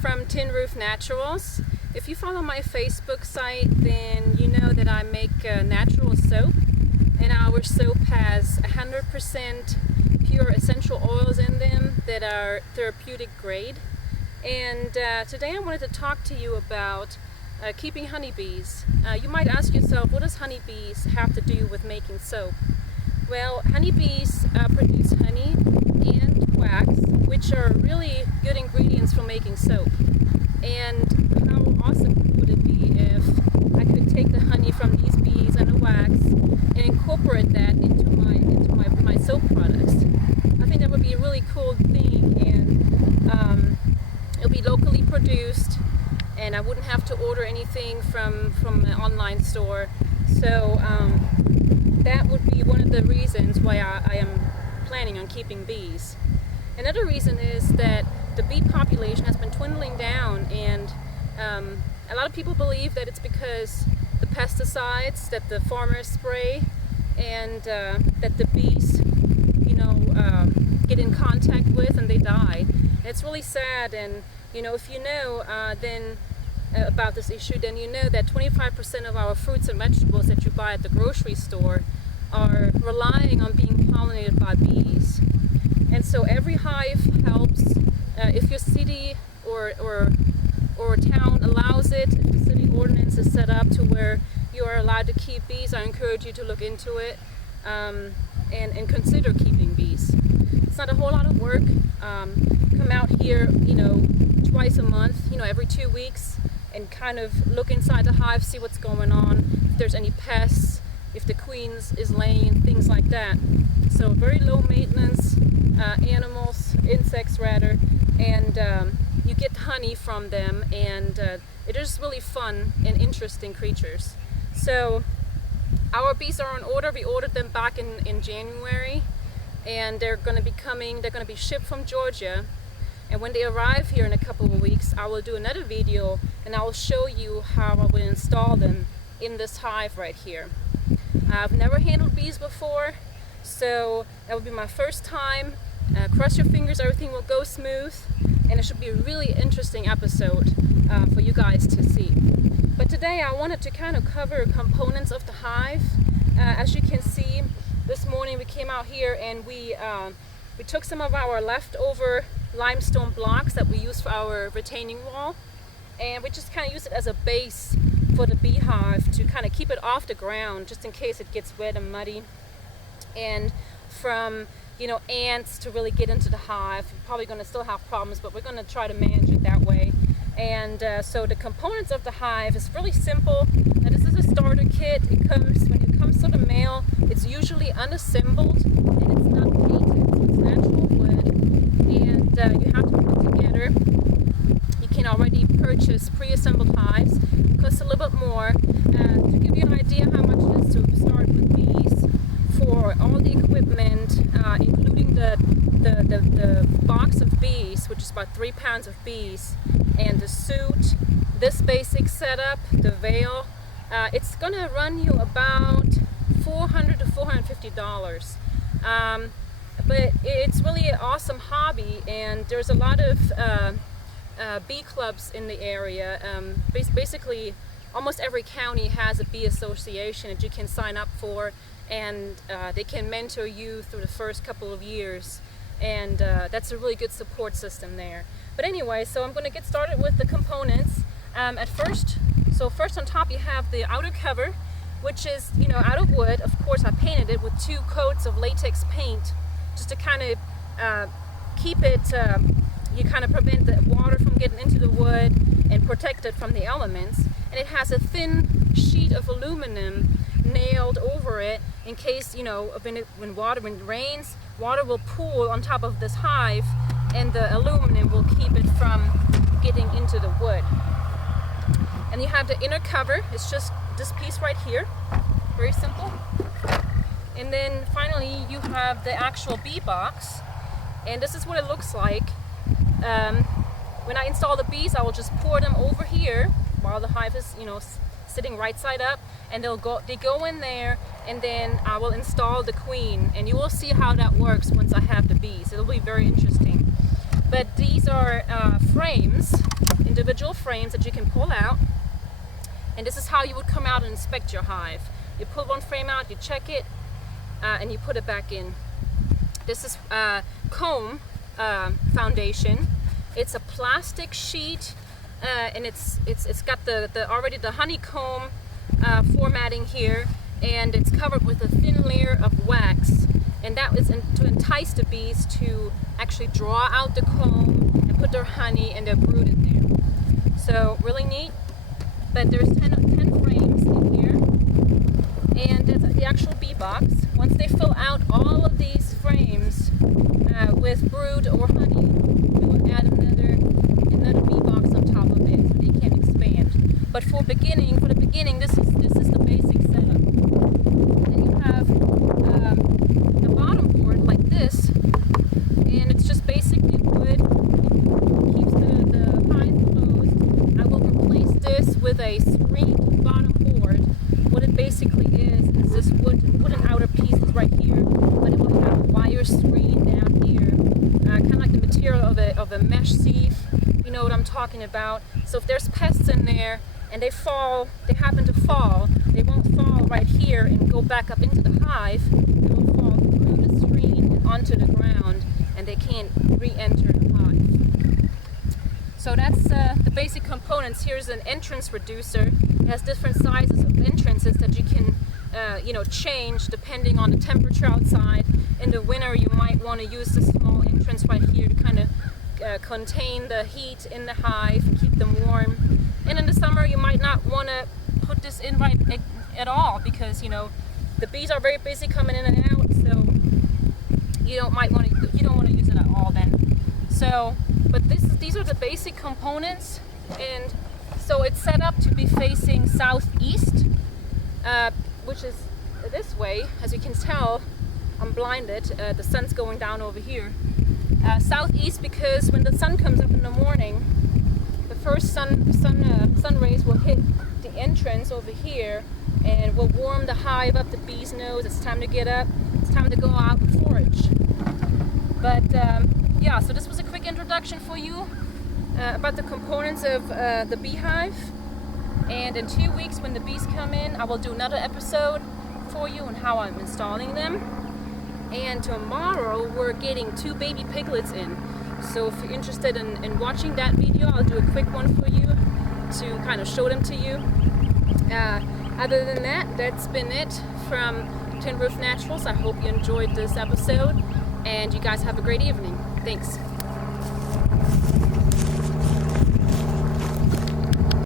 from Tin Roof Naturals. If you follow my Facebook site, then you know that I make natural soap, and our soap has 100% pure essential oils in them that are therapeutic grade. And today I wanted to talk to you about keeping honeybees. You might ask yourself, what does honeybees have to do with making soap? Well, honeybees produce honey and wax, which are really good ingredients for making soap. And how awesome would it be if I could take the honey from these bees and the wax and incorporate that into my soap products? I think that would be a really cool thing, and it'll be locally produced, and I wouldn't have to order anything from an online store. So that would be one of the reasons why I am planning on keeping bees. Another reason is that the bee population has been dwindling down, and a lot of people believe that it's because the pesticides that the farmers spray and that the bees, get in contact with and they die. And it's really sad, and if you know then about this issue, then you know that 25% of our fruits and vegetables that you buy at the grocery store are relying on being pollinated by bees. And so every hive helps. If your city or town allows it, if the city ordinance is set up to where you are allowed to keep bees, I encourage you to look into it and consider keeping bees. It's not a whole lot of work. Come out here, twice a month, every 2 weeks, and kind of look inside the hive, see what's going on, if there's any pests, if the queen is laying, things like that. So very low maintenance animals, insects rather, and you get honey from them, and it is really fun and interesting creatures. So our bees are on order. We ordered them back in January, and they're going to be shipped from Georgia. And when they arrive here in a couple of weeks, I will do another video and I will show you how I will install them in this hive right here. I've never handled bees before, so that will be my first time. Cross your fingers, everything will go smooth, and it should be a really interesting episode for you guys to see. But today I wanted to kind of cover components of the hive. As you can see, this morning we came out here and we took some of our leftover limestone blocks that we use for our retaining wall, and we just kind of use it as a base for the beehive to kind of keep it off the ground just in case it gets wet and muddy, and from ants to really get into the hive. We're probably going to still have problems, but we're going to try to manage it that way. And so the components of the hive is really simple. Now, this is a starter kit. When it comes to the mail, it's usually unassembled and it's not painted, so it's natural wood, and you have to put it together. You can already purchase pre-assembled hives. It costs a little bit more. To give you an idea how much it is to start with bees, for all the equipment, including the box of bees, which is about 3 pounds of bees, and the suit, this basic setup, the veil, it's gonna run you about $400 to $450. But it's really an awesome hobby, and there's a lot of bee clubs in the area. Basically, almost every county has a bee association that you can sign up for, and they can mentor you through the first couple of years, and that's a really good support system there. But anyway, so I'm going to get started with the components. First on top you have the outer cover, which is out of wood. Of course, I painted it with 2 coats of latex paint just to kind of keep it, you kind of prevent the water from getting into the wood and protect it from the elements. And it has a thin sheet of aluminum nailed over it in case, when it rains, water will pool on top of this hive, and the aluminum will keep it from getting into the wood. And you have the inner cover. It's just this piece right here. Very simple. And then finally you have the actual bee box, and this is what it looks like. When I install the bees, I will just pour them over here while the hive is sitting right side up, and they go in there, and then I will install the queen, and you will see how that works once I have the bees. It'll be very interesting. But these are frames, individual frames that you can pull out. And this is how you would come out and inspect your hive. You pull one frame out, you check it, and you put it back in. This is comb foundation. It's a plastic sheet, and it's got already the honeycomb formatting here, and it's covered with a thin layer of wax. And that is to entice the bees to actually draw out the comb and put their honey and their brood in there. So really neat. But there's 10 frames in here, and that's the actual bee box. Once they fill out all of these frames with brood or honey, we will add another bee box on top of it so they can expand. But for the beginning, this is the basic setup. Then you have the bottom board like this, and it's just basically wood. It keeps the hive closed. I will replace this with a screened bottom board. What it basically is this wooden outer pieces right here, but it will have a wire screen down here, kind of like the material of a mesh sieve. You know what I'm talking about. So if there's pests in there and they happen to fall, they won't fall right here and go back up into the hive. They will fall through the screen and onto the ground, and they can't re-enter the hive. So that's the basic components. Here's an entrance reducer. It has different sizes of entrances that you can change depending on the temperature outside. In the winter, you might want to use the small entrance right here to kind of contain the heat in the hive and keep them warm. And in the summer, you might not want to put this in right at all, because the bees are very busy coming in and out, so you don't want to use it at all then. So, but these are the basic components, and so it's set up to be facing southeast, which is this way. As you can tell, I'm blinded. The sun's going down over here. Southeast, because when the sun comes up in the morning, the first sun rays will hit the entrance over here and will warm the hive up. The bees knows it's time to get up. It's time to go out and forage. But yeah, so this was a quick introduction for you about the components of the beehive. And in 2 weeks, when the bees come in, I will do another episode for you on how I'm installing them. And tomorrow we're getting 2 baby piglets in. So if you're interested in watching that video, I'll do a quick one for you to kind of show them to you. Other than that, that's been it from Tin Roof Naturals. I hope you enjoyed this episode, and you guys have a great evening. Thanks.